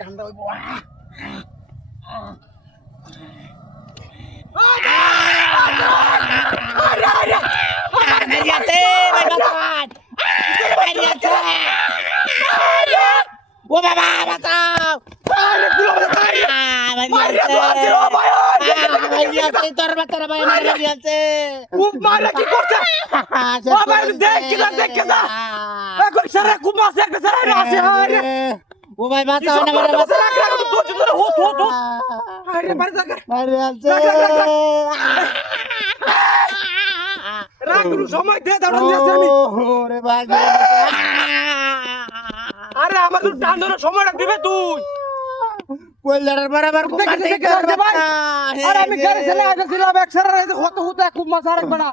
ঠান্ডা হইব ও বাবা বাঁচাও তোর বাচ্চারা ভাই মারিয়াছে মারা কি করছে ও ভাই দেখ কি দা এখন সারা কুমাস একটা সারা আছে আরে ও ভাই বাঁচাও না মারা বাচ্চা রাখ রাখ তো জোরে হট হট আরে মার দাগ মারিয়াছে রাখ সময় দে দাঁড়ান দিয়েছি আমি ওরে ভাই আরে আমার তো টান্ডানোর সময়টা দিবে তুই কইলার বরাবর আরে আমি গাড়ি চালা আইছিলাম এক সারা রাইতে হত হত খুব মজা রাখ বড়া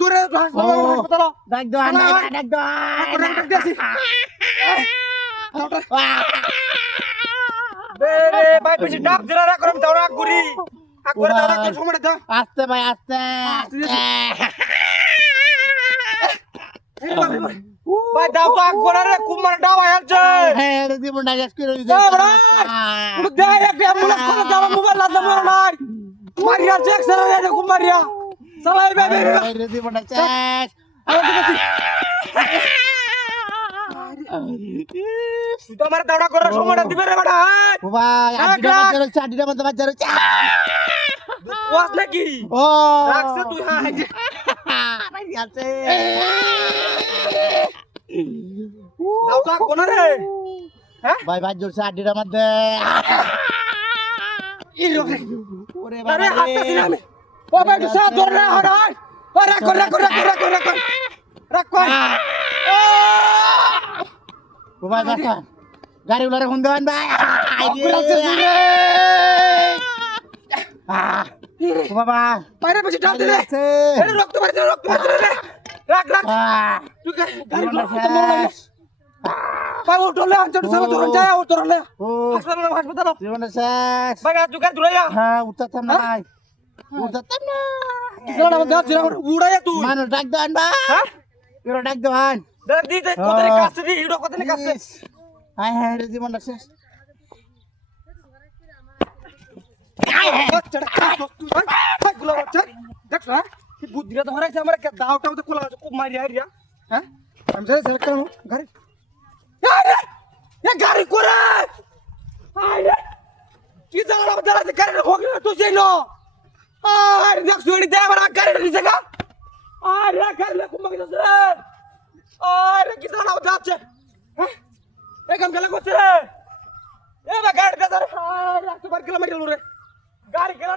দূরে হাসপাতাল ডাক দাও ডাক দাও ডাক দিয়েছি বেরে ভাই বেশি ডাক দিলা রাখ আমি দৌড়া ঘুরি আকরে দৌড়া করে সময়টা দাও আস্তে ভাই আস্তে ভাই দাও তো আকরে রে কুমার দাও আইছে হ্যাঁ রে জীবনটা গ্যাস করে দিছে তুই দে এক অ্যাম্বুলেন্স করে দাও মোবাইল লাদ মোর নাই মারিয়া চেক সারা রে কুমারিয়া চালাই বেবি রে জীবনটা শেষ তুই তো আমার দাওড়া করার সময়টা দিবে রে বেটা ও ভাই আড্ডিটা মধ্যে বাচ্চা রয়েছে ওয়াস নাকি ও রাখছে তুই হ্যাঁ আছে দাও তো কোন রে হ্যাঁ ভাই ভাই জোরছে আড্ডিটার মধ্যে ওরে আরে বাবা হাতটা দিলাম ও ভাই তুই সাথ ধর রে হড়াই ও রাখ ও ভাই বাসা গাড়ি উলারে ফোন দেন ভাই ও বাবা বাইরে বেশি টান দিলে এর রক্ত মারছে রে রাখ তুই গাড়ি তো মরে গেছিস ভাই উঠলে আনছড় সব ধরন যায় উঠলে ও হাসপাতাল জীবনটা শেষ ভাই তুই গাড়ি ধরাইয়া হ্যাঁ উঠতাম না ভাই উঠতাম না কিসলা নাম দাও জিরা উড়াইয়া তুই মানুষ ডাক দেন ভাই হ্যাঁ এরা ডাক দেন দেখ দি কতনে কাছে দি হিড়ো কতনে কাছে হাই হাই রে জীবনটা শেষ বুদ্ধিটা তো হরাইছে আমার দাওটাও তো খোলা আছে খুব মারি আইরিয়া হ্যাঁ আমি যাই সেলেক্ট করব গাড়ি আরে এ গাড়ি করে আরে কি জানা না দাঁড়াতে গাড়ি হোগলে তো যাইলো আরে দেখ সুড়ি দে আমার গাড়ি দিছে গা আরে গাড়ি লে কুমা গেছে রে আরে কি জানা না যাচ্ছে হ্যাঁ এ কাম গেলা করছে রে এ বা গাড়ি দে আরে 1 কিলোমিটার রে গাড়ি গেলা